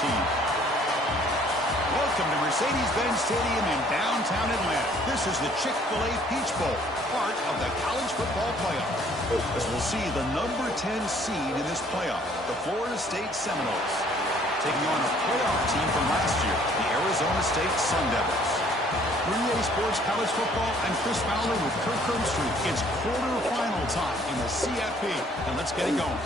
team. Welcome to Mercedes-Benz Stadium in downtown Atlanta. This is the Chick-fil-A Peach Bowl, part of the college football playoff. As we'll see the number 10 seed in this playoff, the Florida State Seminoles, taking on a playoff team from last year, the Arizona State Sun Devils. For EA Sports College Football, I'm Chris Fowler with Kirk Herbstreit. It's quarterfinal time in the CFP, and let's get it going.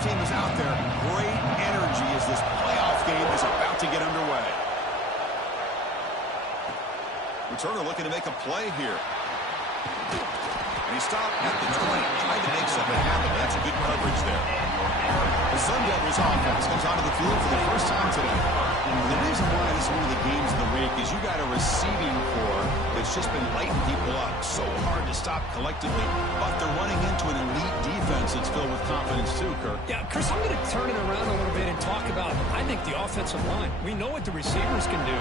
Team is out there. Great energy as this playoff game is about to get underway. Returner looking to make a play here. And he stopped at the 20. Tried to make something happen. That's a good coverage there. The Sun Devils offense comes onto the field for the first time today. And the reason why this is one of the games of the week is you got a receiving corps that's just been lighting people up. So hard to stop collectively. But they're running into an elite defense that's filled with confidence too, Kirk. Yeah, Chris, I'm going to turn it around a little bit and talk about, I think, the offensive line. We know what the receivers can do.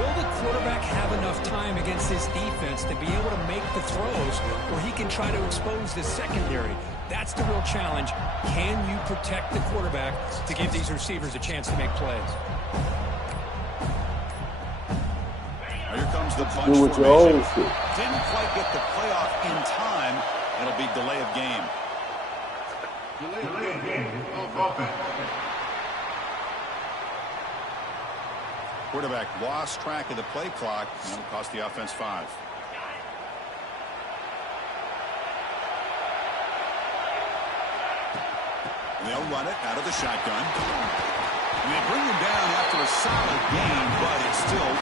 Will the quarterback have enough time against this defense to be able to make the throws where he can try to expose the secondary? That's the real challenge. Can you protect the quarterback to give these receivers a chance to make plays? Here comes the bunch formation. Didn't quite get the playoff in time. It'll be delay of game. Delay of game. Quarterback lost track of the play clock, and it'll cost the offense 5. They'll run it out of the shotgun. And they bring him down after a solid gain, but it's still...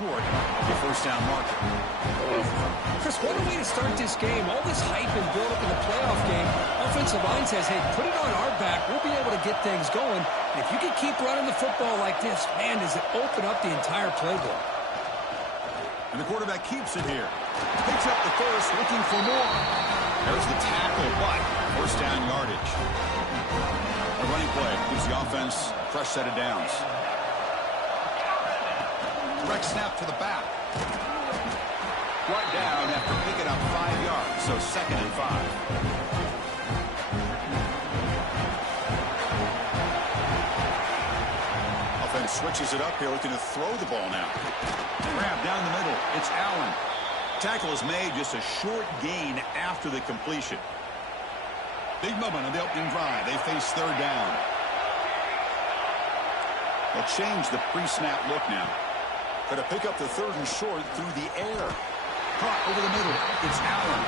short of the first down marker. Chris, what a way to start this game. All this hype and build up in the playoff game. Offensive line says, hey, put it on our back. We'll be able to get things going. And if you can keep running the football like this, man, does it open up the entire playbook. And the quarterback keeps it here. Picks up the first, looking for more. There's the tackle, but first down yardage. A running play gives the offense a fresh set of downs. Direct snap to the back. Brought down after picking up 5 yards, so 2nd and 5. Offense switches it up here, looking to throw the ball now. Grab down the middle. It's Allen. Tackle is made, just a short gain after the completion. Big moment on the opening drive. They face 3rd down. They'll change the pre-snap look now. Going to pick up the 3rd and short through the air. Caught over the middle. It's Allen.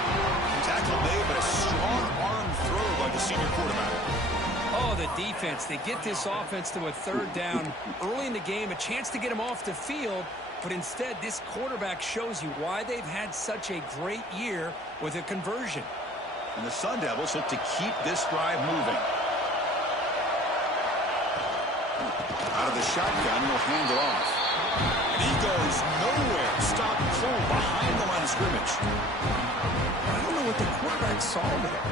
Tackle made, but a strong arm throw by the senior quarterback. Oh, the defense. They get this offense to a 3rd down early in the game, a chance to get them off the field. But instead, this quarterback shows you why they've had such a great year with a conversion. And the Sun Devils look to keep this drive moving. Out of the shotgun, he'll hand it off. And he goes nowhere. Stop cold behind the line of scrimmage. I don't know what the quarterback saw there.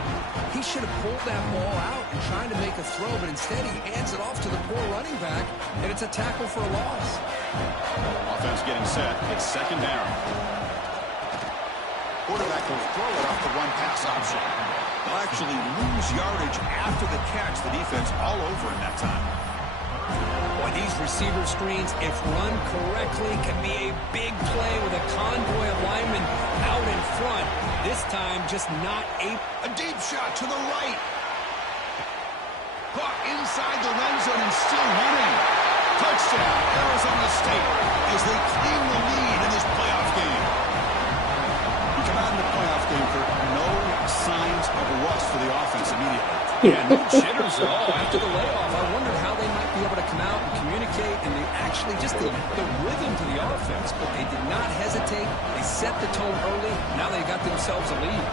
He should have pulled that ball out and trying to make a throw, but instead he hands it off to the poor running back, and it's a tackle for a loss. Offense getting set. It's 2nd down. Quarterback will throw it off the one-pass option. They'll actually lose yardage after the catch. The defense all over in that time. Boy, these receiver screens, if run correctly, can be a big play with a convoy of linemen out in front. This time, just not a deep shot to the right. Caught inside the red zone and still running. Touchdown, Arizona State, as they claim the lead in this playoff game. You come out in the playoff game for no Yeah, no jitters at all. After the layoff, I wondered how they might be able to come out and communicate and they actually just the rhythm to the offense. But they did not hesitate. They set the tone early. Now they got themselves a lead.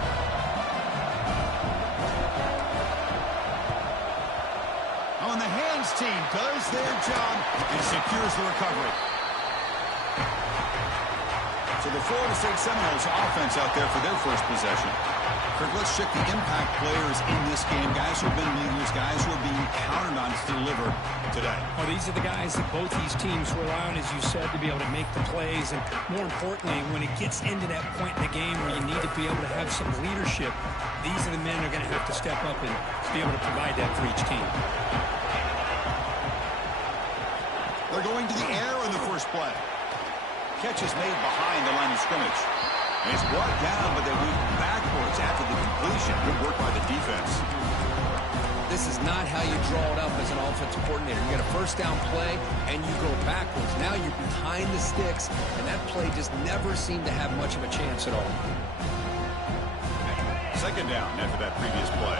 Oh, and the hands team does their job and secures the recovery. So the Florida State Seminoles offense out there for their first possession. Kirk, let's check the impact players in this game. Guys who have been leaders, guys who are being counted on to deliver today. Well, these are the guys that both these teams rely on, as you said, to be able to make the plays. And more importantly, when it gets into that point in the game where you need to be able to have some leadership, these are the men who are going to have to step up and be able to provide that for each team. They're going to the air on the first play. Catch is made behind the line of scrimmage. And it's brought down, but they move backwards after the completion. Good work by the defense. This is not how you draw it up as an offensive coordinator. You get a first down play, and you go backwards. Now you're behind the sticks, and that play just never seemed to have much of a chance at all. Second down after that previous play.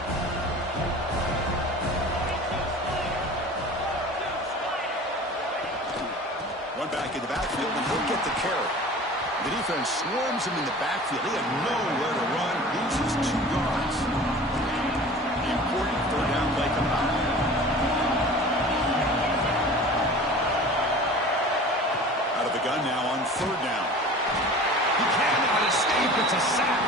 One back in the backfield, and he'll get the carry. The defense swarms him in the backfield. He had nowhere to run. Loses 2 yards. The important third down play coming up. Out of the gun now on third down. He cannot escape. It's a sack.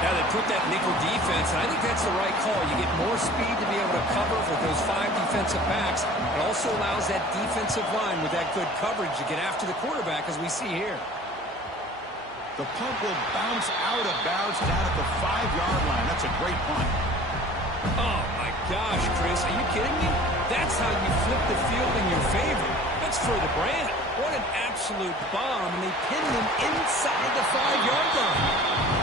Now they put that nickel defense, and I think that's the right call. You get more speed to be able to cover with those 5 defensive backs. It also allows that defensive line with that good coverage to get after the quarterback, as we see here. The punt will bounce out of bounds down at the 5-yard line. That's a great punt. Oh, my gosh, Chris. Are you kidding me? That's how you flip the field in your favor. That's for the brand. What an absolute bomb. And they pin them inside the 5-yard line.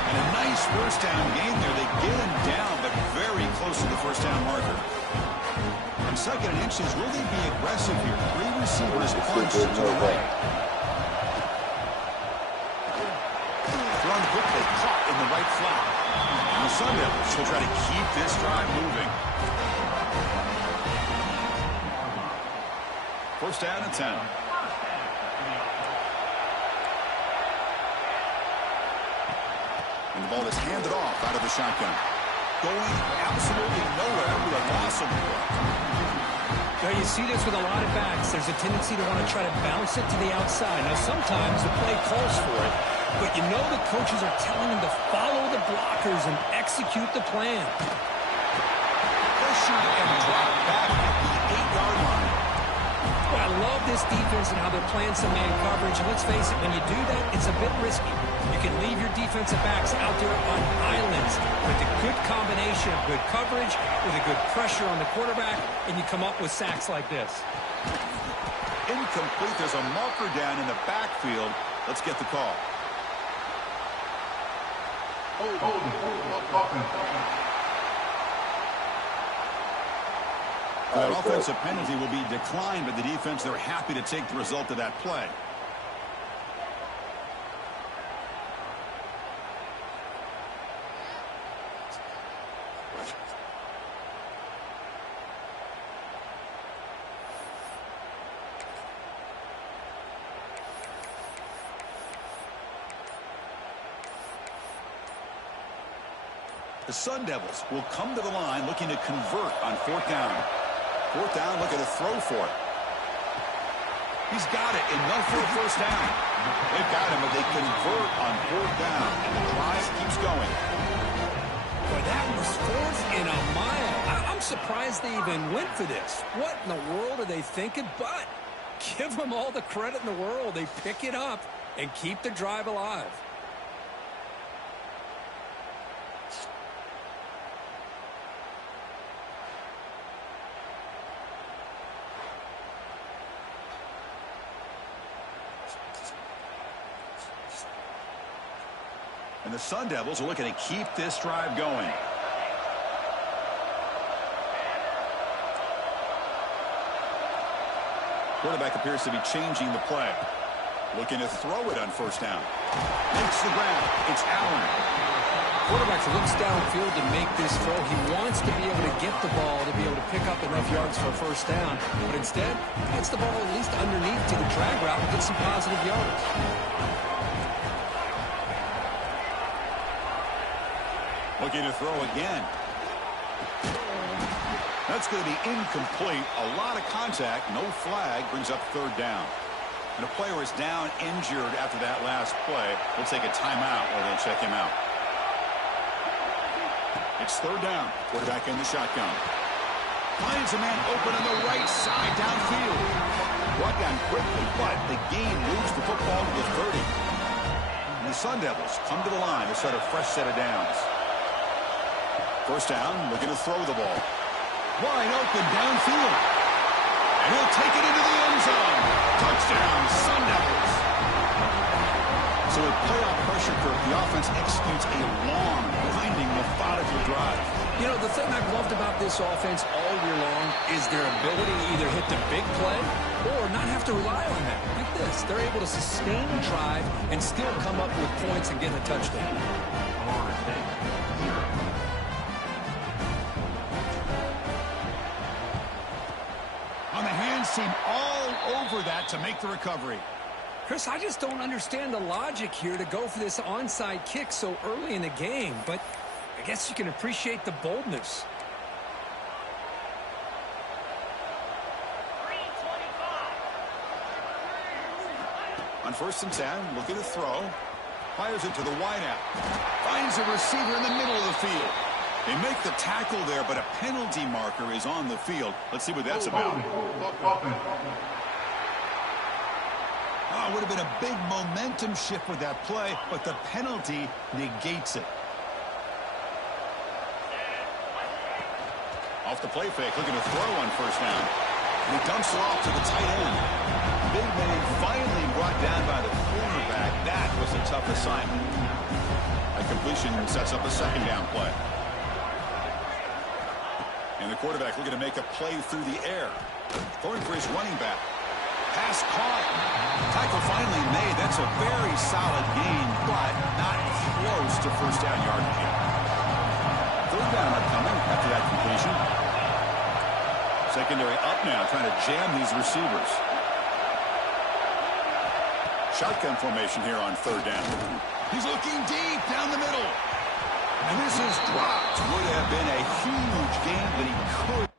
And a nice first down gain there. They get him down, but very close to the first down marker. On second and inches, will they be aggressive here? 3 receivers punched to the right. Thrown quickly, caught in the right flat. And the Sun Devils will try to keep this drive moving. First down and 10. And the ball is handed off out of the shotgun. Going absolutely nowhere with a loss of ball. Now you see this with a lot of backs. There's a tendency to want to try to bounce it to the outside. Now sometimes the play calls for it, but you know the coaches are telling them to follow the blockers and execute the plan. Pressure and drop back at the 8-yard line. Well, I love this defense and how they're playing some man coverage. And let's face it, when you do that, it's a bit risky. You can leave your defensive backs out there on islands with a good combination of good coverage, with a good pressure on the quarterback, and you come up with sacks like this. Incomplete. There's a marker down in the backfield. Let's get the call. That offensive penalty will be declined, but the defense, they're happy to take the result of that play. The Sun Devils will come to the line looking to convert on 4th down. 4th down, look at a throw for it. He's got it, enough for a first down. They've got him, but they convert on 4th down, and the drive keeps going. Boy, that was 4th and a mile. I'm surprised they even went for this. What in the world are they thinking? But give them all the credit in the world. They pick it up and keep the drive alive. And the Sun Devils are looking to keep this drive going. Quarterback appears to be changing the play. Looking to throw it on 1st down. Makes the grab. It's Allen. Quarterback looks downfield to make this throw. He wants to be able to get the ball to be able to pick up enough yards for a first down. But instead, he gets the ball at least underneath to the drag route and gets some positive yards. Looking to throw again. That's going to be incomplete. A lot of contact. No flag. Brings up third down. And a player is down injured after that last play. We'll take a timeout or they'll check him out. It's third down. Quarterback in the shotgun. Finds a man open on the right side downfield. Brought down quickly, but the game moves the football to the 30. And the Sun Devils come to the line to start a fresh set of downs. First down, looking to throw the ball. Wide open downfield. And he'll take it into the end zone. Touchdown, Sun Devils. So with playoff pressure, Kirk, the offense executes a long, blinding, methodical drive. You know, the thing I've loved about this offense all year long is their ability to either hit the big play or not have to rely on that. Like this, they're able to sustain a drive and still come up with points and get a touchdown. On the hands team all over that to make the recovery. Chris, I just don't understand the logic here to go for this onside kick so early in the game, but I guess you can appreciate the boldness. On 1st and 10, looking to throw. Fires it to the wideout. Finds a receiver in the middle of the field. They make the tackle there, but a penalty marker is on the field. Let's see what that's about. Oh, would have been a big momentum shift with that play, but the penalty negates it. Off the play fake, looking to throw on first down. And he dumps it off to the tight end. Big man finally brought down by the cornerback. That was a tough assignment. A completion sets up a second down play. And the quarterback looking to make a play through the air. Throwing for his running back. Pass caught. Tackle finally made. That's a very solid gain, but not close to first down yardage yet. Third down upcoming after that completion. Secondary up now, trying to jam these receivers. Shotgun formation here on third down. He's looking deep down the middle. And this is dropped. Would have been a huge gain, but he could.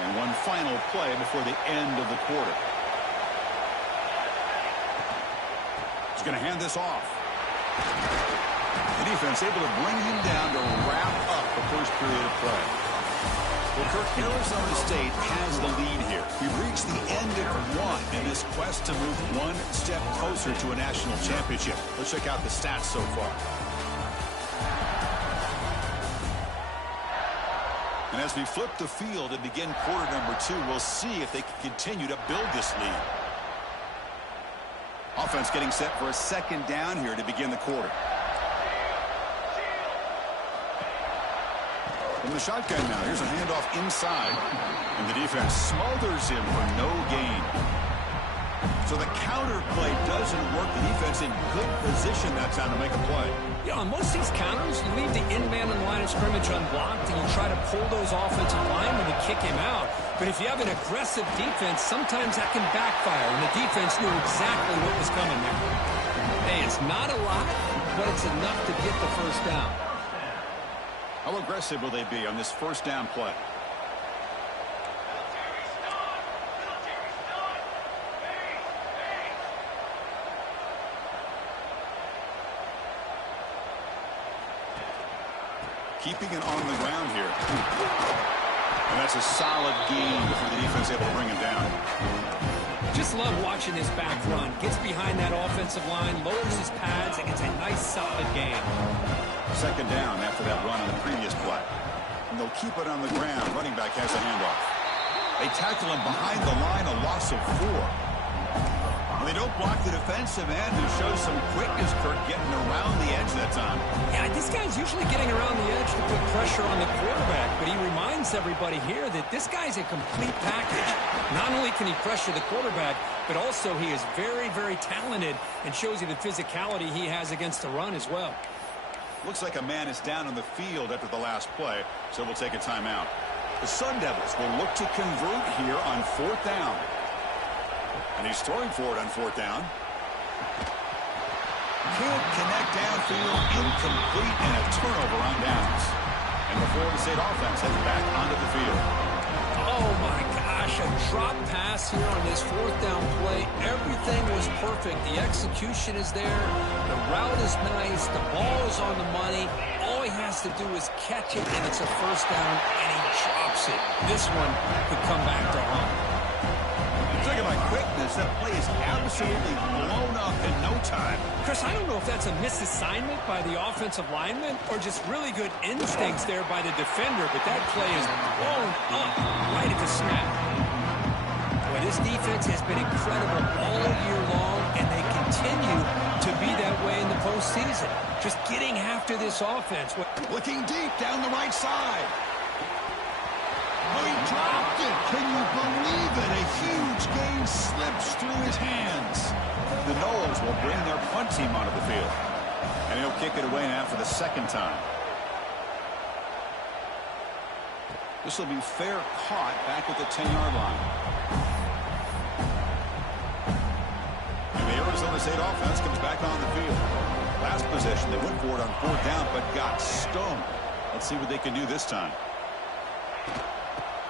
And one final play before the end of the quarter. He's going to hand this off. The defense able to bring him down to wrap up the first period of play. Well, Kirk, Arizona State has the lead here. We've reached the end of one in this quest to move one step closer to a national championship. Let's check out the stats so far. And as we flip the field and begin quarter number 2, we'll see if they can continue to build this lead. Offense getting set for a second down here to begin the quarter. From the shotgun now, here's a handoff inside. And the defense smothers him for no gain. So the counter play doesn't work. The defense in good position that time to make a play. Yeah, on most of these counters, you leave the in-man in the line of scrimmage unblocked, and you try to pull those offensive linemen to kick him out. But if you have an aggressive defense, sometimes that can backfire, and the defense knew exactly what was coming there. Hey, it's not a lot, but it's enough to get the first down. How aggressive will they be on this first down play? Keeping it on the ground here. And that's a solid gain before the defense able to bring him down. Just love watching this back run. Gets behind that offensive line, lowers his pads, and gets a nice solid gain. Second down after that run on the previous play. And they'll keep it on the ground. Running back has a handoff. They tackle him behind the line, a loss of 4. And They don't block the defensive end, who shows some quickness, Kirk, getting around the edge that time. Yeah, this guy's usually getting around the edge to put pressure on the quarterback, but he reminds everybody here that this guy's a complete package. Not only can he pressure the quarterback, but also he is very, very talented and shows you the physicality he has against the run as well. Looks like a man is down on the field after the last play, so we'll take a timeout. The Sun Devils will look to convert here on 4th down. And he's throwing for it on 4th down. Can't connect downfield, incomplete, and a turnover on downs. And the Florida State offense heads back onto the field. Oh, my gosh, a drop pass here on this 4th down play. Everything was perfect. The execution is there. The route is nice. The ball is on the money. All he has to do is catch it, and it's a 1st down, and he drops it. This one could come back to haunt. Look at my quickness. That play is absolutely blown up in no time. Chris, I don't know if that's a misassignment by the offensive lineman or just really good instincts there by the defender, but that play is blown up right at the snap. Boy, this defense has been incredible all year long, and they continue to be that way in the postseason. Just getting after this offense. Looking deep down the right side. Oh, he dropped it. Can you believe it? A huge gain slips through his hands. The Noles will bring their punt team onto the field. And he'll kick it away now for the 2nd time. This will be fair caught back at the 10-yard line. And the Arizona State offense comes back on the field. Last possession, they went for it on 4th down, but got stoned. Let's see what they can do this time.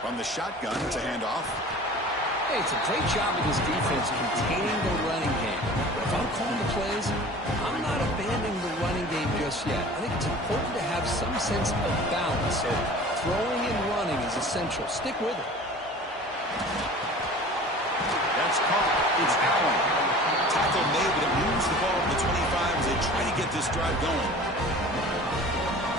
From the shotgun, it's a handoff. Hey, it's a great job of this defense containing the running game. If I'm calling the plays, I'm not abandoning the running game just yet. I think it's important to have some sense of balance. So throwing and running is essential. Stick with it. That's caught. It's Allen. Tackle made, but it moves the ball to the 25 as they try to get this drive going.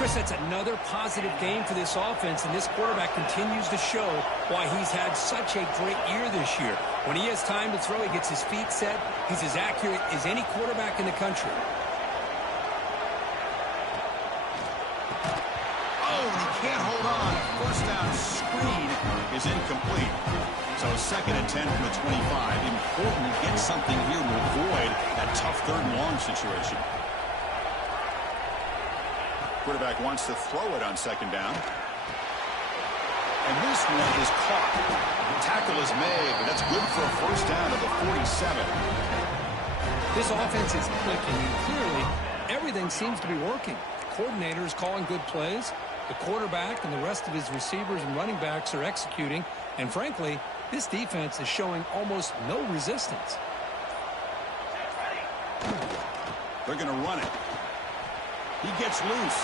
Chris, that's another positive game for this offense, and this quarterback continues to show why he's had such a great year this year. When he has time to throw, he gets his feet set. He's as accurate as any quarterback in the country. Oh, and he can't hold on. 1st down screen is incomplete. So 2nd and 10 from the 25. Important to get something here to avoid that tough 3rd and long situation. Quarterback wants to throw it on 2nd down. And this one is caught. Tackle is made, but that's good for a 1st down to the 47. This offense is clicking, and clearly everything seems to be working. The coordinator is calling good plays. The quarterback and the rest of his receivers and running backs are executing. And frankly, this defense is showing almost no resistance. They're going to run it. He gets loose.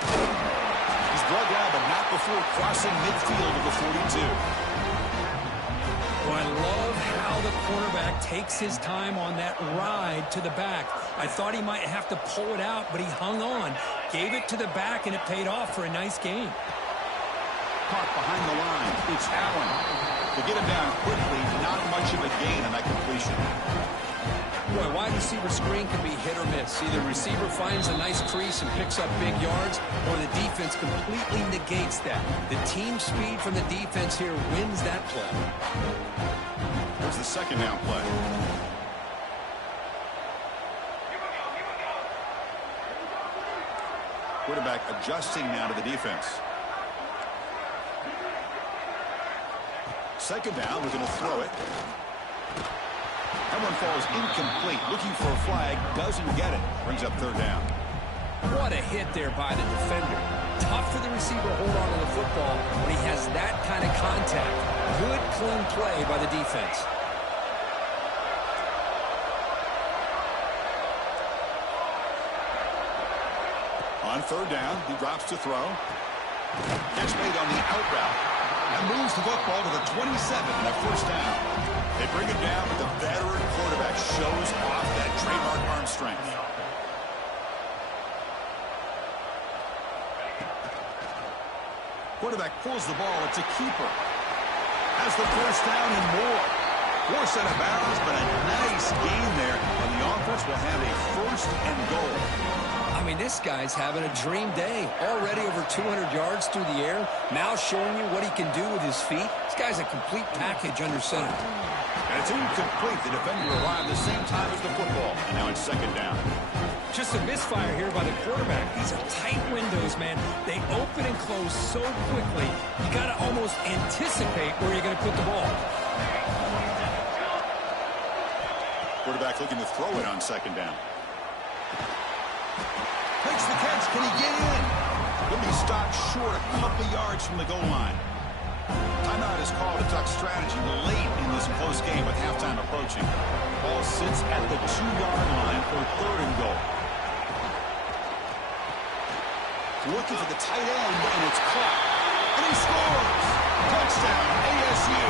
He's brought down, but not before crossing midfield of the 42. Well, I love how the quarterback takes his time on that ride to the back. I thought he might have to pull it out, but he hung on, gave it to the back, and it paid off for a nice gain. Caught behind the line. It's Allen. To get him down quickly, not much of a gain on that completion. Boy, wide receiver screen can be hit or miss. Either receiver finds a nice crease and picks up big yards, or the defense completely negates that. The team speed from the defense here wins that play. Here's the 2nd down play. Quarterback adjusting now to the defense. 2nd down, we're going to throw it. That one falls incomplete. Looking for a flag, doesn't get it. Brings up 3rd down. What a hit there by the defender. Tough for the receiver to hold on to the football when he has that kind of contact. Good, clean play by the defense. On 3rd down, he drops to throw. Catch made on the out route. And moves the football to the 27 and a 1st down. They bring it down, but the veteran quarterback shows off that trademark arm strength. Quarterback pulls the ball. It's a keeper. Has the 1st down and more. Forced out of bounds, but a nice gain there. And the offense will have a first and goal. I mean, this guy's having a dream day. Already over 200 yards through the air. Now showing you what he can do with his feet. This guy's a complete package under center. And it's incomplete. The defender arrived the same time as the football. And now it's second down. Just a misfire here by the quarterback. These are tight windows, man. They open and close so quickly. You got to almost anticipate where you're going to put the ball. Quarterback looking to throw it on second down. Makes the catch. Can he get in? He'll be stopped short a couple yards from the goal line. Timeout is called to Duck strategy late in this close game with halftime approaching. Ball sits at the 2-yard line for third and goal. Looking for the tight end, and it's caught. And he scores! Touchdown, ASU!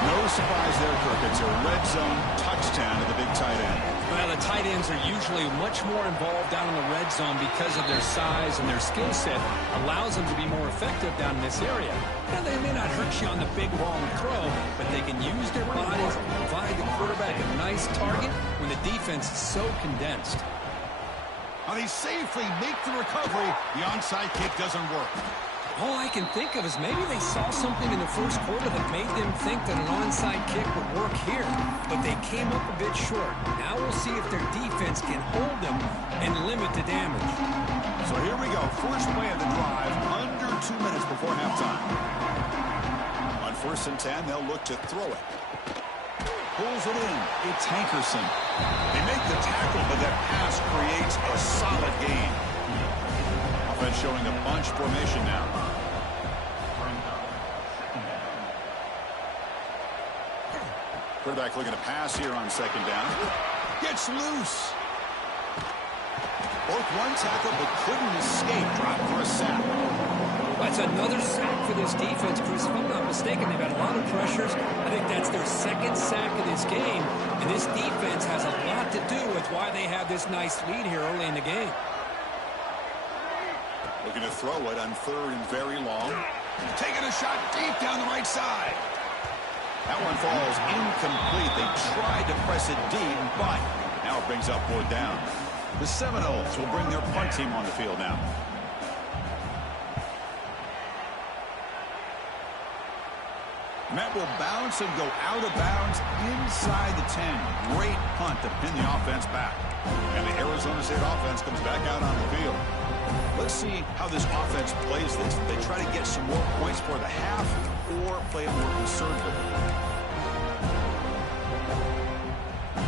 No surprise there, Kirk. It's a red zone touchdown to the big tight end. Well, the tight ends are usually much more involved down in the red zone because of their size and their skill set allows them to be more effective down in this area. Now, they may not hurt you on the big long throw, but they can use their bodies to provide the quarterback a nice target when the defense is so condensed. How they safely make the recovery. The onside kick doesn't work. All I can think of is maybe they saw something in the first quarter that made them think that an onside kick would work here, but they came up a bit short. Now we'll see if their defense can hold them and limit the damage. So here we go. First play of the drive, under 2 minutes before halftime. On 1st and 10, they'll look to throw it. Pulls it in. It's Hankerson. They make the tackle, but that pass creates a solid gain. Offense showing a bunch formation now. Quarterback looking to pass here on second down. Gets loose. Broke one tackle, but couldn't escape. Dropped for a sack. That's another sack for this defense, Chris. If I'm not mistaken, they've had a lot of pressures. I think that's their second sack of this game. And this defense has a lot to do with why they have this nice lead here early in the game. Looking to throw it on third and very long. Taking a shot deep down the right side. That one falls incomplete. They tried to press it deep, but now it brings up 4th down. The Seminoles will bring their punt team on the field now. Met will bounce and go out of bounds inside the 10. Great punt to pin the offense back. And the Arizona State offense comes back out on the field. Let's see how this offense plays this. They try to get some more points for the half or play it more conservatively.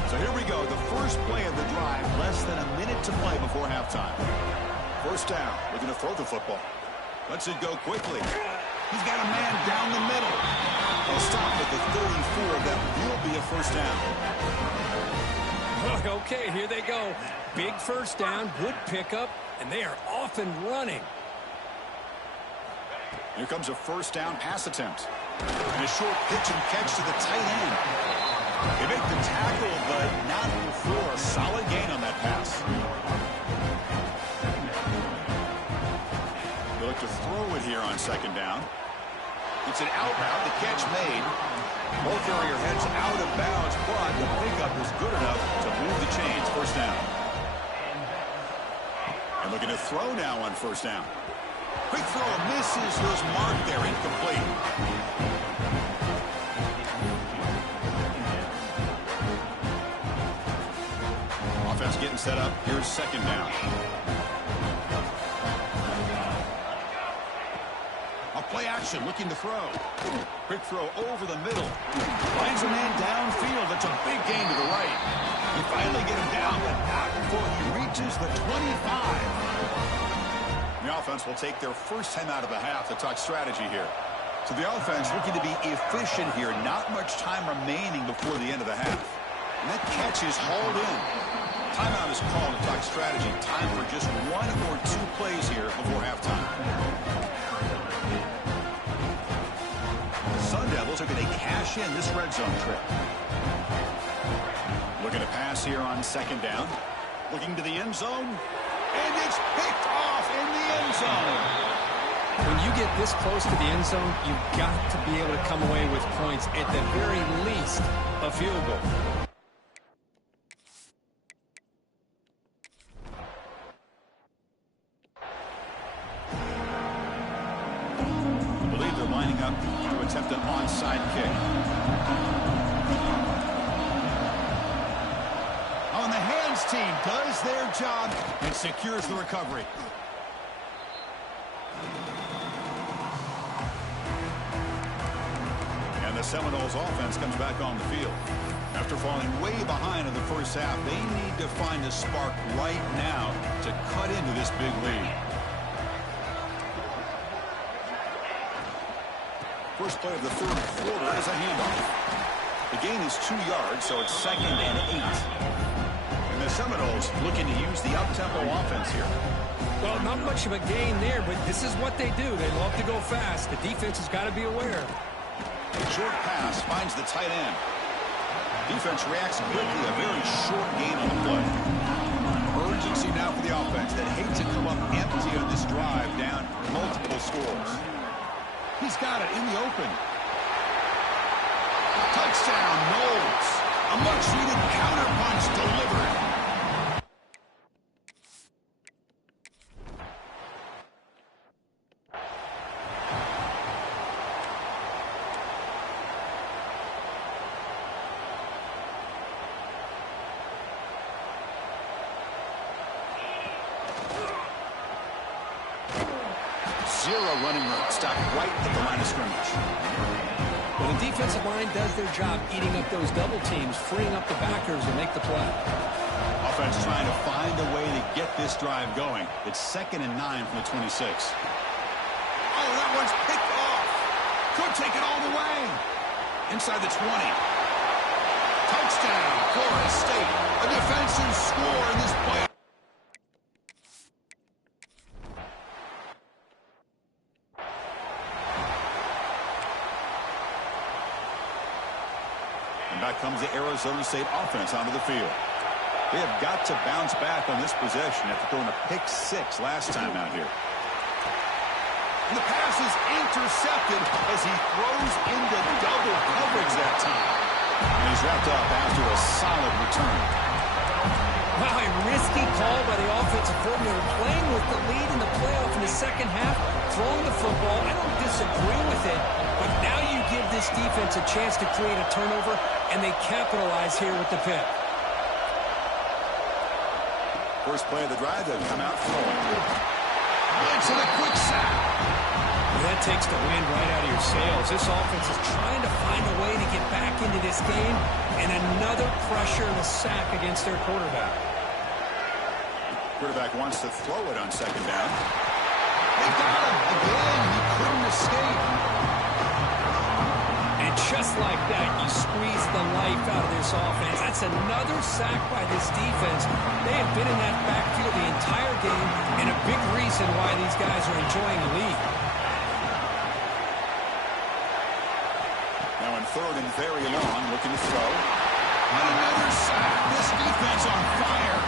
So here we go. The first play of the drive. Less than a minute to play before halftime. 1st down. Looking to throw the football. Lets it go quickly. He's got a man down the middle. They'll stop at the 34. That will be a 1st down. Okay, here they go. Big 1st down, good pickup, and they are off and running. Here comes a 1st down pass attempt. And a short pitch and catch to the tight end. They make the tackle, but not before a solid gain on that pass. They look to throw it here on second down. It's an out route, the catch made. Ball carrier heads out of bounds, but the pickup is good enough to move the chains. 1st down. And looking to throw now on 1st down. Quick throw, misses his mark there, incomplete. Offense getting set up. Here's 2nd down. Play action, looking to throw. Quick throw over the middle. Finds a man downfield. That's a big gain to the right. You finally get him down, but not before he reaches the 25. The offense will take their first time out of the half to talk strategy here. So the offense looking to be efficient here. Not much time remaining before the end of the half. And that catch is hauled in. Timeout is called to talk strategy. Time for just 1 or 2 plays here before halftime. Sun Devils are going to cash in this red zone trip. Looking to pass here on 2nd down. Looking to the end zone. And it's picked off in the end zone. When you get this close to the end zone, you've got to be able to come away with points, at the very least, a field goal. I believe they're lining up to attempt an onside kick. On the hands team does their job and secures the recovery. And the Seminoles offense comes back on the field. After falling way behind in the first half, they need to find a spark right now to cut into this big lead. First play of the third quarter is a handoff. The gain is 2 yards, so it's 2nd and 8. And the Seminoles looking to use the up-tempo offense here. Well, not much of a gain there, but this is what they do. They love to go fast. The defense has got to be aware. Short pass finds the tight end. Defense reacts quickly. A very short gain on the play. Urgency now for the offense that hate to come up empty on this drive down multiple scores. He's got it in the open. Touchdown, Knowles. A much-needed counter-punch delivered. Zero running room. Stopped right at the line of scrimmage. Well, the defensive line does their job eating up those double teams, freeing up the backers and make the play. Offense trying to find a way to get this drive going. It's 2nd and 9 from the 26. Oh, that one's picked off. Could take it all the way. Inside the 20. Touchdown, Florida State. A defensive score in this play. Back comes the Arizona State offense onto the field. They have got to bounce back on this possession after throwing a pick 6 last time out here. And the pass is intercepted as he throws into double coverage that time. And he's wrapped up after a solid return. Wow, a risky call by the offensive coordinator, playing with the lead in the playoff in the second half, throwing the football. I don't disagree with it, but now you give this defense a chance to create a turnover, and they capitalize here with the pick. First play of the drive, they've come out throwing. Blitz and a quick sack. Well, that takes the wind right out of your sails. This offense is trying to find a way to get back into this game, and another pressure and a sack against their quarterback. Quarterback wants to throw it on 2nd down. They got him again. He couldn't escape. And just like that, you squeeze the life out of this offense. That's another sack by this defense. They have been in that backfield the entire game, and a big reason why these guys are enjoying the lead. Now in 3rd and very long, looking to throw. And another sack. This defense on fire.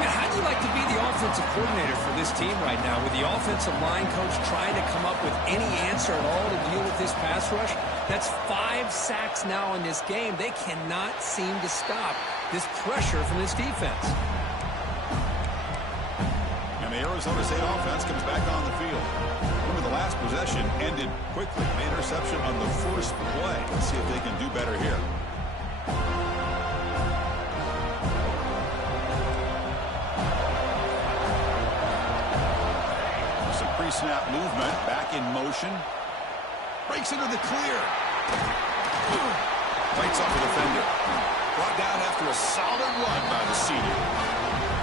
Man, how do you like to be the offensive coordinator for this team right now, with the offensive line coach trying to come up with any answer at all to deal with this pass rush? That's 5 sacks now in this game. They cannot seem to stop this pressure from this defense. And the Arizona State offense comes back on the field. Remember, the last possession ended quickly. An interception on the first play. Let's see if they can do better here. Some pre-snap movement. Back in motion. Breaks into the clear. Fights off the defender. Brought down after a solid run by the senior.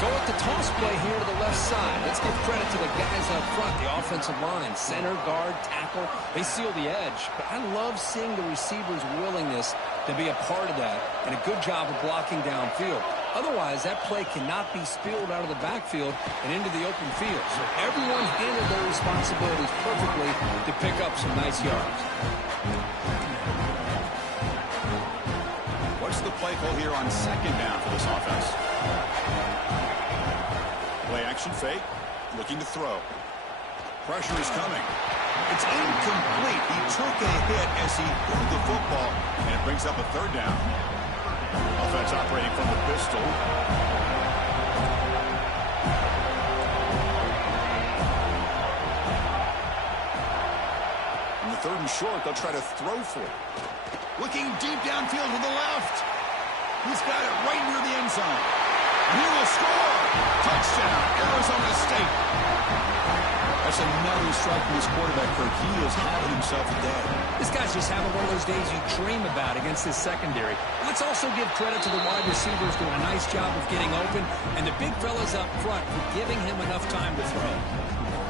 Go with the toss play here to the left side. Let's give credit to the guys up front, the offensive line, center, guard, tackle. They seal the edge. But I love seeing the receivers' willingness to be a part of that, and a good job of blocking downfield. Otherwise, that play cannot be spilled out of the backfield and into the open field. So everyone handled their responsibilities perfectly to pick up some nice yards. What's the play call here on 2nd down for this offense? Play action fake, looking to throw. Pressure is coming. It's incomplete. He took a hit as he threw the football, and it brings up a third down. Offense operating from the pistol. On the third and short, they'll try to throw for it. Looking deep downfield to the left. He's got it right near the end zone. He will score. Touchdown, Arizona State. That's another strike from his quarterback, Kirk. He is having himself a day. This guy's just having one of those days you dream about against his secondary. Let's also give credit to the wide receivers doing a nice job of getting open, and the big fellas up front for giving him enough time to throw.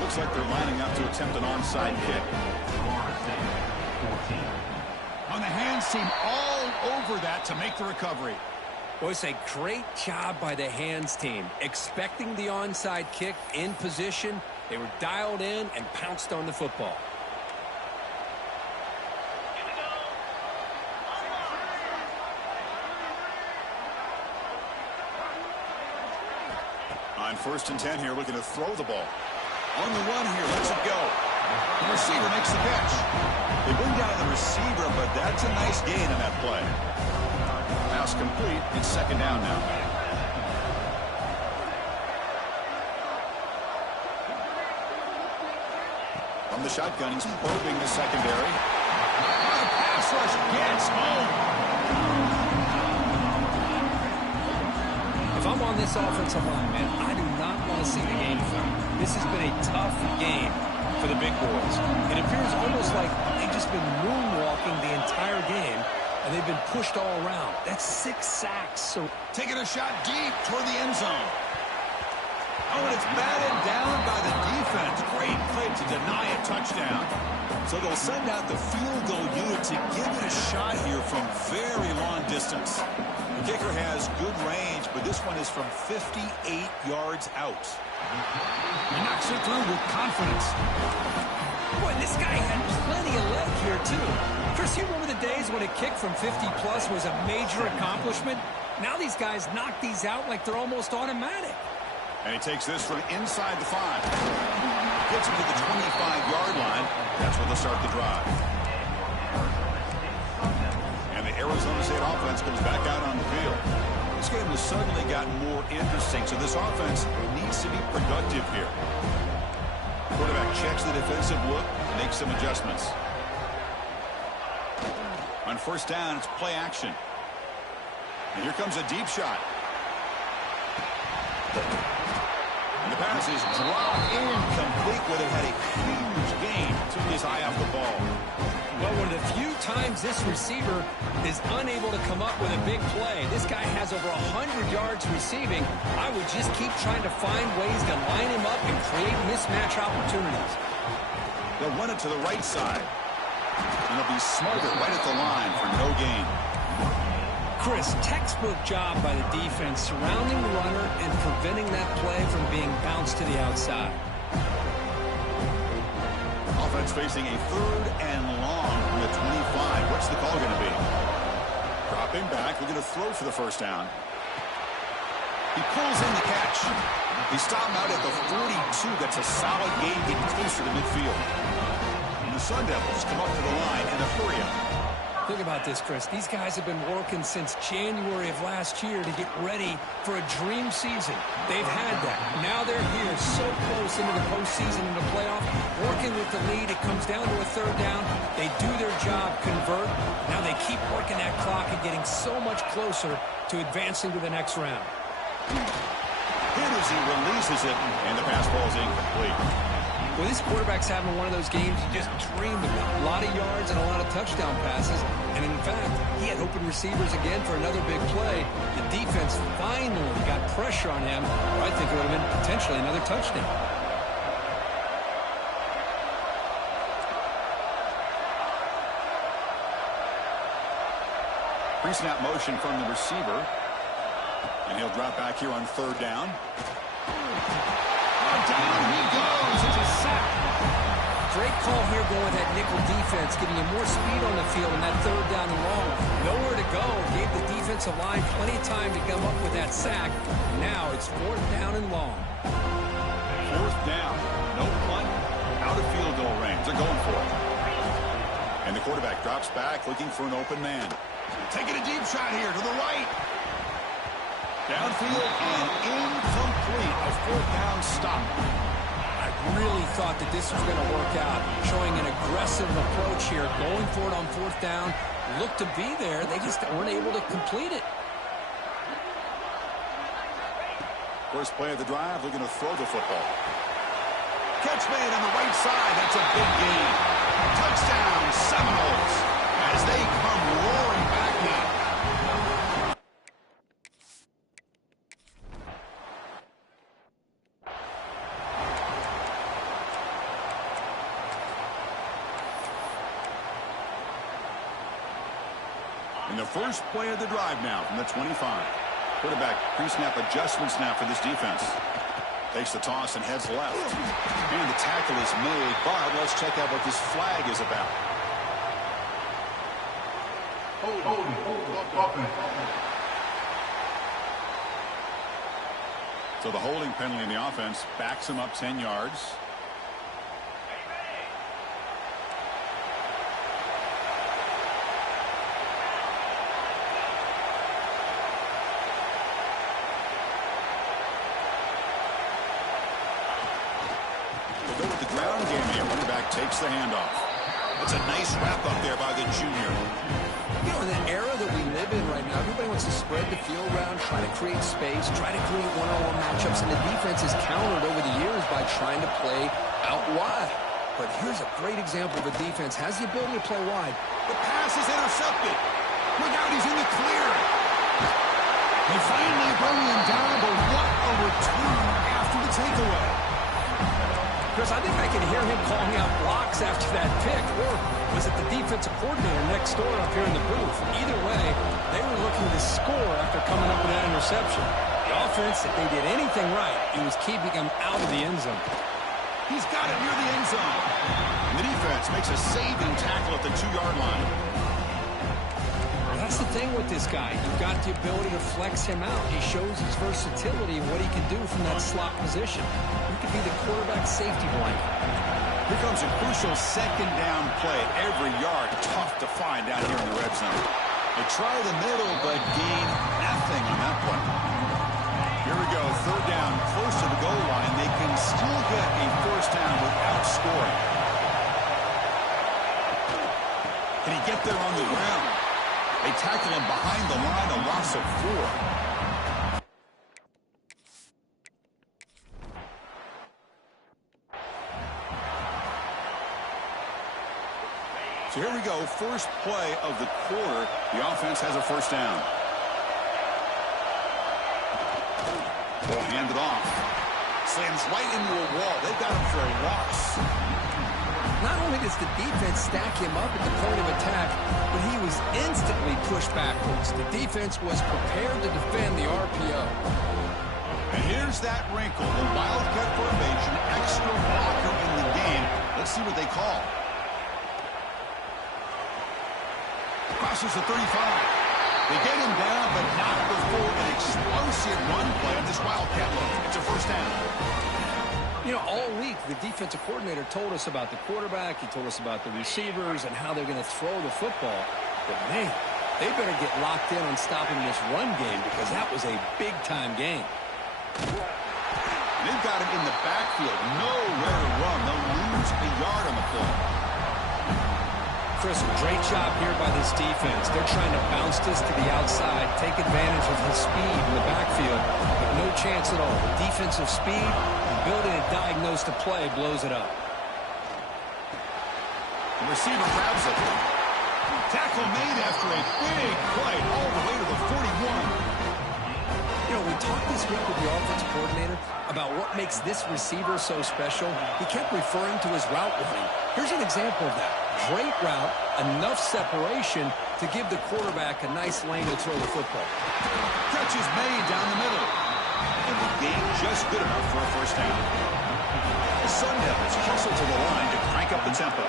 Looks like they're lining up to attempt an onside kick. On the hands team, all over that to make the recovery. Well, it's a great job by the hands team. Expecting the onside kick in position, they were dialed in and pounced on the football. On 1st and 10 here, looking to throw the ball. On the run here, lets it go. The receiver makes the catch. They bring down the receiver, but that's a nice gain on that play. Pass complete. It's 2nd down now. From the shotgun, he's probing the secondary. The pass rush gets home. If I'm on this offensive line, man, I do not want to see the game film. This has been a tough game for the big boys. It appears almost like they've just been moonwalking the entire game, and they've been pushed all around. That's 6 sacks. So taking a shot deep toward the end zone. Oh, and it's batted down by the defense. Great play to deny a touchdown. So they'll send out the field goal unit to give it a shot here from very long distance. The kicker has good range, but this one is from 58 yards out. He knocks it through with confidence. Boy, this guy had plenty of leg here, too. Chris, you remember the days when a kick from 50-plus was a major accomplishment? Now these guys knock these out like they're almost automatic. And he takes this from inside the 5. Gets him to the 25-yard line. That's where they'll start the drive. And the Arizona State offense comes back out on the field. This game has suddenly gotten more interesting, so this offense needs to be productive here. Quarterback checks the defensive look, makes some adjustments. On 1st down, it's play action. And here comes a deep shot. And the pass is dropped incomplete where they had a huge gain. Took his eye off the ball. Well, one of the few times this receiver is unable to come up with a big play. This guy has over 100 yards receiving. I would just keep trying to find ways to line him up and create mismatch opportunities. They'll run it to the right side. And they'll be smothered right at the line for no gain. Chris, textbook job by the defense surrounding the runner and preventing that play from being bounced to the outside. Offense facing a 3rd and long from the 25. What's the call going to be? Dropping back. We're going to throw for the 1st down. He pulls in the catch. He stopped out at the 42. That's a solid gain getting closer to midfield. And the Sun Devils come up to the line in a hurry-up. Think about this, Chris. These guys have been working since January of last year to get ready for a dream season. They've had that. Now they're here so close into the postseason and the playoff. Working with the lead, it comes down to a 3rd down. They do their job, convert. Now they keep working that clock and getting so much closer to advancing to the next round. Hit as he releases it, and the pass ball is incomplete. Well, this quarterback's having one of those games you just dream about. A lot of yards and a lot of touchdown passes. And in fact, he had open receivers again for another big play. The defense finally got pressure on him. Or I think it would have been potentially another touchdown. Pre-snap motion from the receiver. And he'll drop back here on 3rd down. Down he goes. It's a sack. Great call here going with that nickel defense, giving you more speed on the field in that 3rd down and long. Nowhere to go. Gave the defensive line plenty of time to come up with that sack. Now it's 4th down and long. 4th down. No punt. out of field goal range. They're going for it. And the quarterback drops back looking for an open man. Taking a deep shot here to the right. Downfield and incomplete. A fourth down stop. I really thought that this was going to work out. Showing an aggressive approach here. Going for it on fourth down. Looked to be there. They just weren't able to complete it. First play of the drive, looking to throw the football. Catch made on the right side. That's a big gain. Touchdown, Seminoles, as they come roaring back now. In the first play of the drive now from the 25. Quarterback pre-snap adjustment snap for this defense. Takes the toss and heads left. And the tackle is made. But let's check out what this flag is about. So the holding penalty in the offense backs him up 10 yards. Takes the handoff. That's a nice wrap up there by the junior. You know, in the era that we live in right now, everybody wants to spread the field around, try to create space, try to create one-on-one matchups, and the defense is countered over the years by trying to play out wide. But here's a great example of a defense has the ability to play wide. The pass is intercepted. Look out, he's in the clear. They finally bring him down, but what a return after the takeaway. Chris, I think I can hear him calling out blocks after that pick. Or was it the defensive coordinator next door up here in the booth? Either way, they were looking to score after coming up with that interception. The offense, if they did anything right, it was keeping them out of the end zone. He's got it near the end zone. And the defense makes a saving tackle at the 2-yard line. That's the thing with this guy. You've got the ability to flex him out. He shows his versatility and what he can do from that slot position. He could be the quarterback safety blanket. Here comes a crucial second down play. Every yard tough to find down here in the red zone. They try the middle, but gain nothing on that play. Here we go. Third down, close to the goal line. They can still get a first down without scoring. Can he get there on the ground? They tackle him behind the line, a loss of 4. So here we go, first play of the quarter. The offense has a first down. They'll hand it off. Slams right into a wall. They've got him for a loss. Not only does the defense stack him up at the point of attack, but he was instantly pushed backwards. The defense was prepared to defend the RPO. And here's that wrinkle, the Wildcat formation, extra blocker in the game. Let's see what they call. Crosses the 35. They get him down, but not before an explosive run play of this Wildcat look. It's a first down. You know, all week, the defensive coordinator told us about the quarterback. He told us about the receivers and how they're going to throw the football. But, man, they better get locked in on stopping this run game because that was a big-time game. They've got him in the backfield. Nowhere to run. They'll lose a yard on the play. Chris, great job here by this defense. They're trying to bounce this to the outside, take advantage of his speed in the backfield, but no chance at all. The defensive speed, ability to diagnose the play, blows it up. The receiver grabs it. Tackle made after a big play all the way to the 41. You know, we talked this week with the offensive coordinator about what makes this receiver so special. He kept referring to his route running. Here's an example of that. Great route, enough separation to give the quarterback a nice lane to throw the football. Catch is made down the middle. And the game just good enough for a first down. The Sun Devils hustle to the line to crank up the tempo.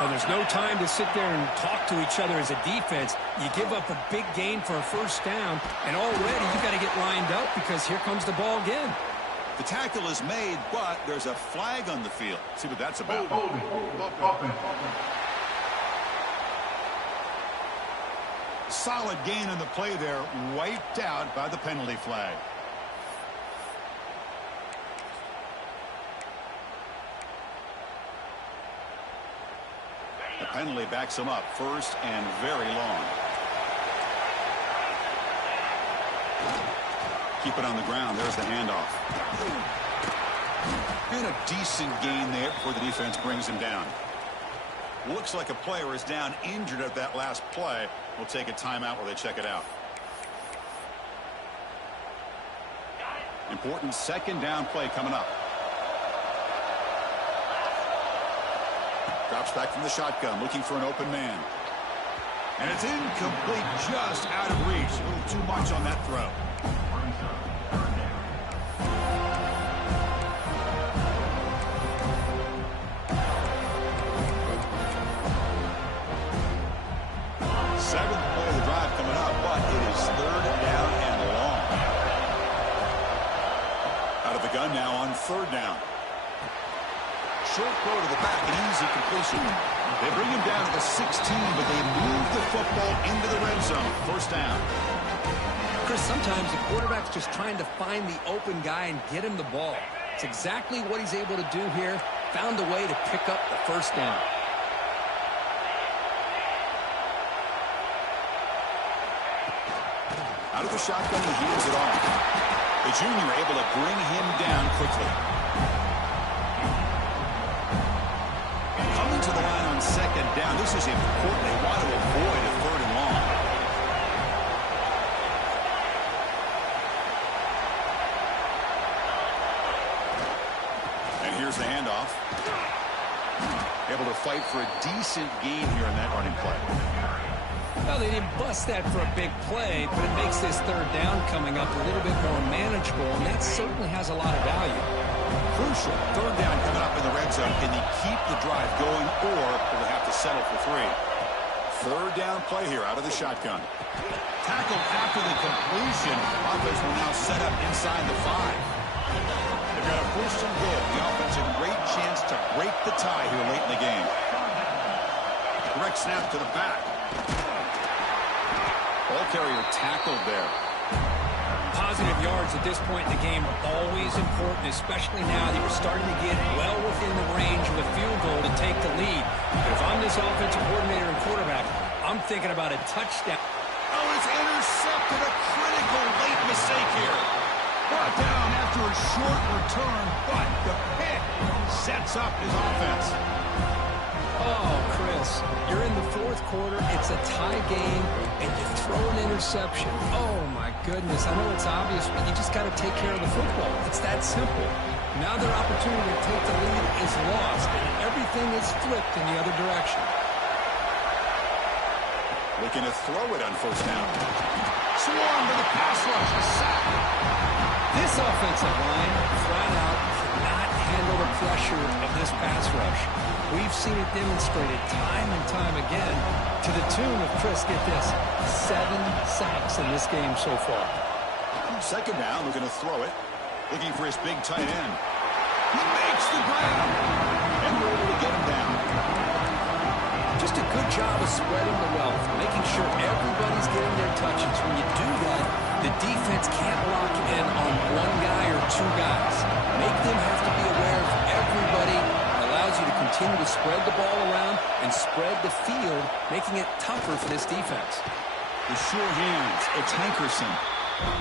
Well, there's no time to sit there and talk to each other as a defense. You give up a big gain for a first down, and already you got to get lined up because here comes the ball again. The The tackle is made, but there's a flag on the field. See what that's about. Solid gain on the play there, wiped out by the penalty flag. The penalty backs him up, first and very long. Keep it on the ground. There's the handoff. And a decent gain there before the defense brings him down. Looks like a player is down injured at that last play. We'll take a timeout while they check it out. Important second down play coming up. Drops back from the shotgun, looking for an open man. And it's incomplete, just out of reach. A little too much on that throw. Seventh play of the drive coming up, but it is third down and long. Out of the gun now on third down. Short throw to the back, an easy completion. They bring him down to the 16, but they move the football into the red zone. First down. Chris, sometimes the quarterback's just trying to find the open guy and get him the ball. It's exactly what he's able to do here. Found a way to pick up the first down. Out of the shotgun, he heaves it off. The junior able to bring him down quickly. Coming to the line on second down. This is important. They want to avoid a third and long. And here's the handoff. Able to fight for a decent gain here in that running play. Well, they didn't bust that for a big play, but it makes this third down coming up a little bit more manageable, and that certainly has a lot of value. Crucial. Third down coming up in the red zone. Can they keep the drive going, or will they have to settle for three? Third down play here out of the shotgun. Tackled after the completion. Offense will now set up inside the 5. They've got a first and goal. The offense a great chance to break the tie here late in the game. Direct snap to the back. Ball carrier tackled there. Positive yards at this point in the game are always important, especially now that you're starting to get well within the range of a field goal to take the lead. But if I'm this offensive coordinator and quarterback, I'm thinking about a touchdown. Oh, it's intercepted. A critical late mistake here. Brought down after a short return, but the pick sets up his offense. Oh, Chris, you're in the fourth quarter. It's a tie game, and you throw an interception. Oh, my goodness. I know it's obvious, but you just got to take care of the football. It's that simple. Now their opportunity to take the lead is lost, and everything is flipped in the other direction. Looking to throw it on first down. Swarm to the pass rush. A sack. This offensive line, flat out, cannot handle the pressure of this pass rush. We've seen it demonstrated time and time again to the tune of, Chris, get this, 7 sacks in this game so far. Second down, looking to throw it. Looking for his big tight end. He makes the grab. And we're able to get him down. Just a good job of spreading the wealth, making sure everybody's getting their touches. When you do that, the defense can't lock in on one guy or two guys. Make them have to be aware of everybody. Allows you to continue to spread the ball around and spread the field, making it tougher for this defense. The sure hands. It's Hankerson.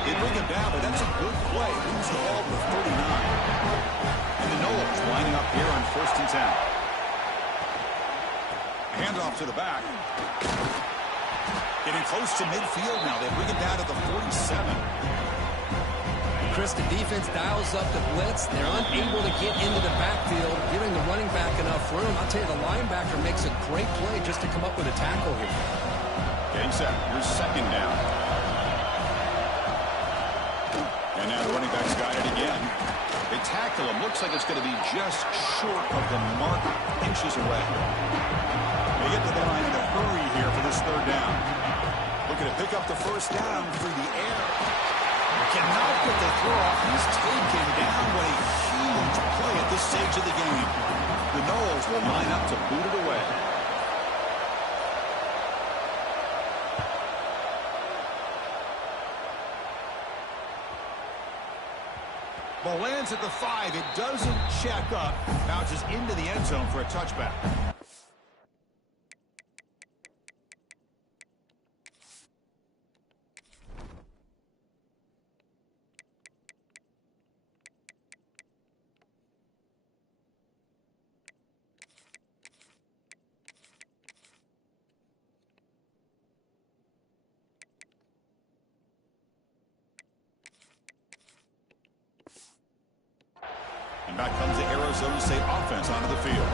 They bring him down, but that's a good play. Moves the ball to 39. And the Noles lining up here on first and 10. Handoff to the back. Getting close to midfield now. They bring it down to the 47. Chris, the defense dials up the blitz. They're unable to get into the backfield, giving the running back enough room. I'll tell you, the linebacker makes a great play just to come up with a tackle here. Getting set. Here's second down. And now the running back's got it again. They tackle him. Looks like it's going to be just short of the mark, inches away. They get to the line in a hurry here for this third down. Looking to pick up the first down through the air. Cannot get the throw off. He's taken down. What a huge play at this stage of the game. The Noles will line up to boot it away. Ball lands at the 5. It doesn't check up. Bounces into the end zone for a touchback. And back comes the Arizona State offense onto the field.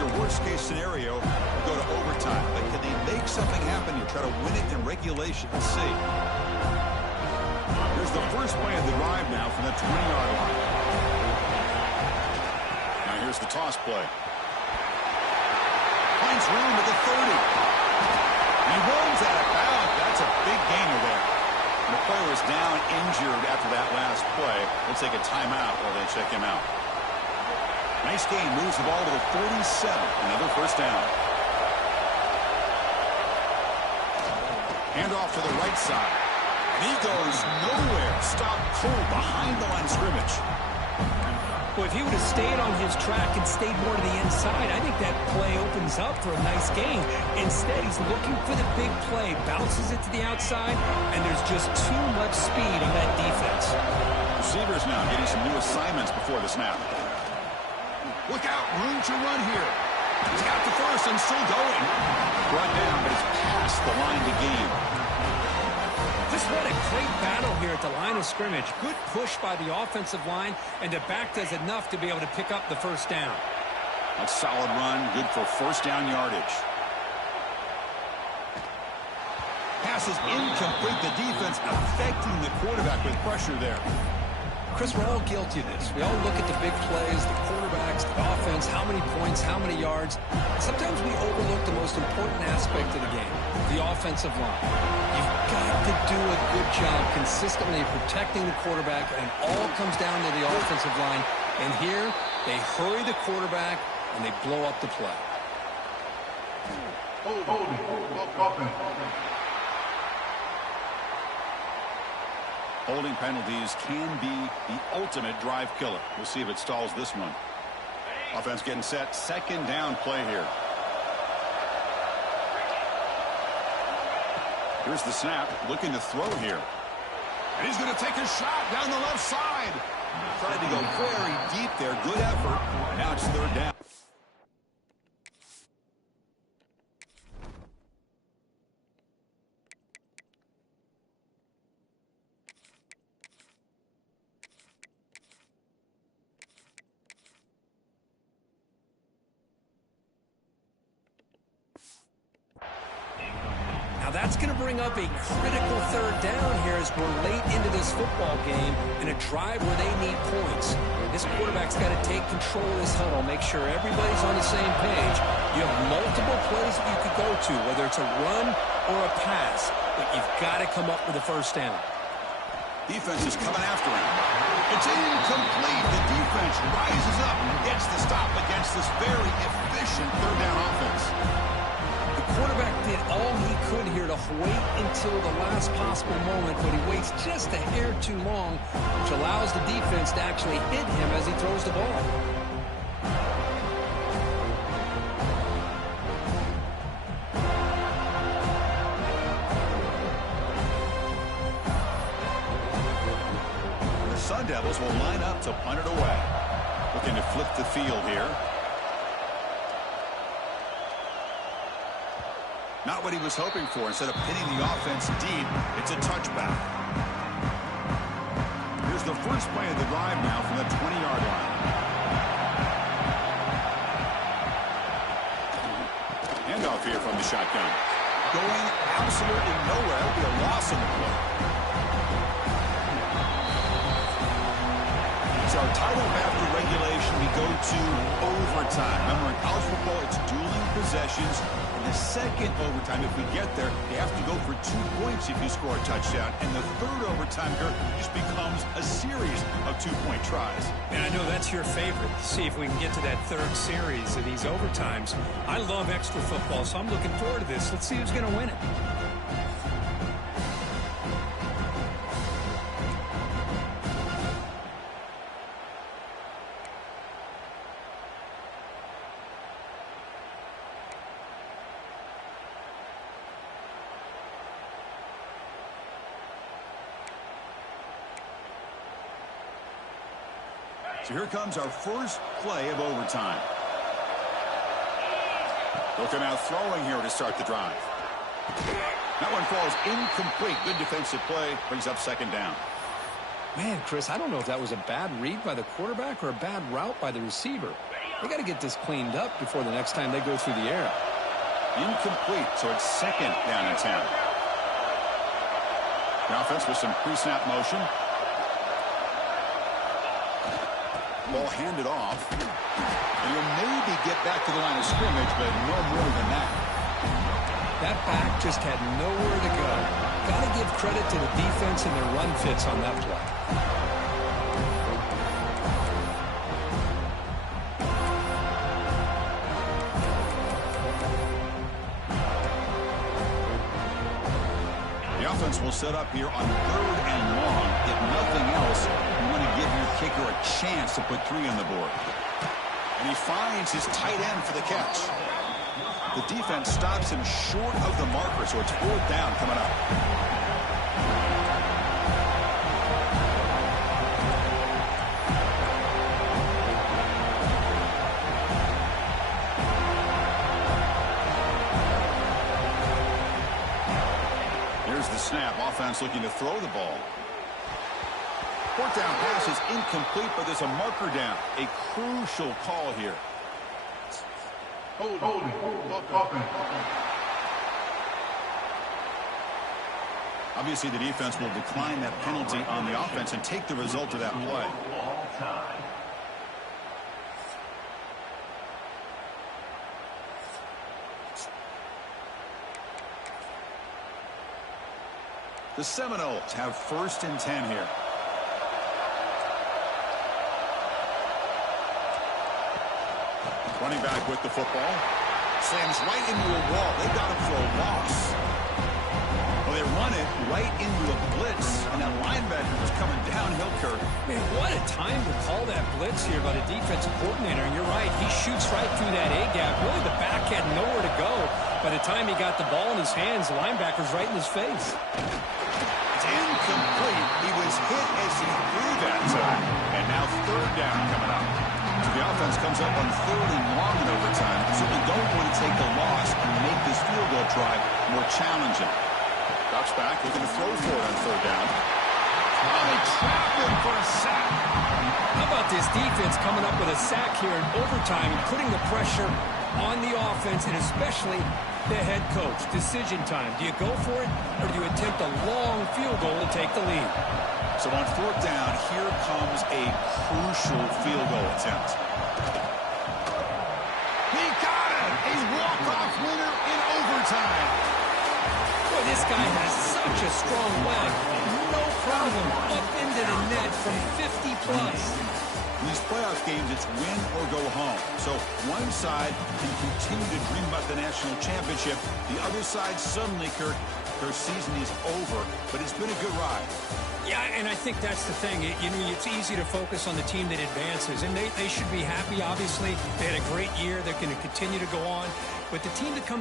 Your worst-case scenario will go to overtime. But can they make something happen here? Try to win it in regulation. Let's see. Here's the first play of the drive now from the 20-yard line. Now here's the toss play. Finds room at the 30. He runs out of bounds. That's a big gainer there. And the player was down injured after that last play. We'll take a timeout while they check him out. Nice game. Moves the ball to the 47. Another first down. Handoff to the right side. And he goes nowhere. Stopped cold behind the line of scrimmage. Well, if he would have stayed on his track and stayed more to the inside, I think that play opens up for a nice game. Instead, he's looking for the big play, bounces it to the outside, and there's just too much speed on that defense. Receivers now getting some new assignments before the snap. Look out, room to run here. He's got the first and still going. Brought down, but it's past the line to gain. Just what a great battle here at the line of scrimmage. Good push by the offensive line, and the back does enough to be able to pick up the first down. A solid run, good for first down yardage. Pass is incomplete. The defense affecting the quarterback with pressure there. Chris, we're all guilty of this. We all look at the big plays, the quarterbacks, the offense, how many points, how many yards. Sometimes we overlook the most important aspect of the game, the offensive line. You've got to do a good job consistently protecting the quarterback, and it all comes down to the offensive line. And here, they hurry the quarterback, and they blow up the play. Holding penalties can be the ultimate drive killer. We'll see if it stalls this one. Offense getting set. Second down play here. Here's the snap. Looking to throw here. And he's going to take a shot down the left side. Tried to go very deep there. Good effort. And now it's third down. Now that's going to bring up a critical third down here as we're late into this football game in a drive where they need points. This quarterback's got to take control of this huddle, make sure everybody's on the same page. You have multiple plays that you could go to, whether it's a run or a pass, but you've got to come up with a first down. Defense is coming after him. It's incomplete. The defense rises up and gets the stop against this very efficient third down offense. The quarterback did all he could here to wait until the last possible moment, but he waits just a hair too long, which allows the defense to actually hit him as he throws the ball. The Sun Devils will line up to punt it away. Looking to flip the field here. Not what he was hoping for. Instead of pinning the offense deep, it's a touchback. Here's the first play of the drive now from the 20-yard line. Handoff here from the shotgun. Going absolutely nowhere. That'll be a loss in the play. So tied up after regulation, we go to overtime. Remember, in college football, it's dueling possessions. In the second overtime, if we get there, you have to go for 2 points if you score a touchdown. And the third overtime here just becomes a series of 2-point tries. And I know that's your favorite. See if we can get to that third series of these overtimes. I love extra football, so I'm looking forward to this. Let's see who's going to win it. So here comes our first play of overtime. Looking out throwing here to start the drive. That one falls incomplete. Good defensive play. Brings up second down. Man, Chris, I don't know if that was a bad read by the quarterback or a bad route by the receiver. They got to get this cleaned up before the next time they go through the air. Incomplete, so it's second down and 10. The offense with some pre-snap motion. Ball handed off. And he'll maybe get back to the line of scrimmage, but no more than that. That back just had nowhere to go. Got to give credit to the defense and their run fits on that play. The offense will set up here on 3rd and long. If nothing else, you want to give your kicker a chance to put 3 on the board. And he finds his tight end for the catch. The defense stops him short of the marker, so it's 4th down coming up. Here's the snap. Offense looking to throw the ball. 4th down pass is incomplete, but there's a marker down. A crucial call here. Holding. Obviously, the defense will decline that penalty on the offense and take the result of that play. The Seminoles have 1st and 10 here. Running back with the football. Slams right into a wall. They got him for a loss. Well, they run it right into a blitz, and that linebacker was coming downhill, Kirk. Man, what a time to call that blitz here by the defensive coordinator. And you're right, he shoots right through that A-gap. Really, the back had nowhere to go. By the time he got the ball in his hands, the linebacker's right in his face. It's incomplete. He was hit as he threw that time. And now 3rd down coming up. So the offense comes up on 3rd and long in overtime. Certainly don't want to take the loss and make this field goal drive more challenging. Drops back, looking to throw for it on 3rd down. Oh, they trap him for a sack. How about this defense coming up with a sack here in overtime and putting the pressure on the offense and especially the head coach? Decision time. Do you go for it or do you attempt a long field goal to take the lead? So on 4th down, here comes a crucial field goal attempt. He got it! A walk-off winner in overtime. Boy, this guy has such a strong leg. No problem up into the net from 50+. In these playoff games, it's win or go home. So one side can continue to dream about the national championship. The other side suddenly, Kirk, their season is over. But it's been a good ride. Yeah, and I think that's the thing. You know, it's easy to focus on the team that advances, and they should be happy, obviously. They had a great year. They're going to continue to go on. But the team that comes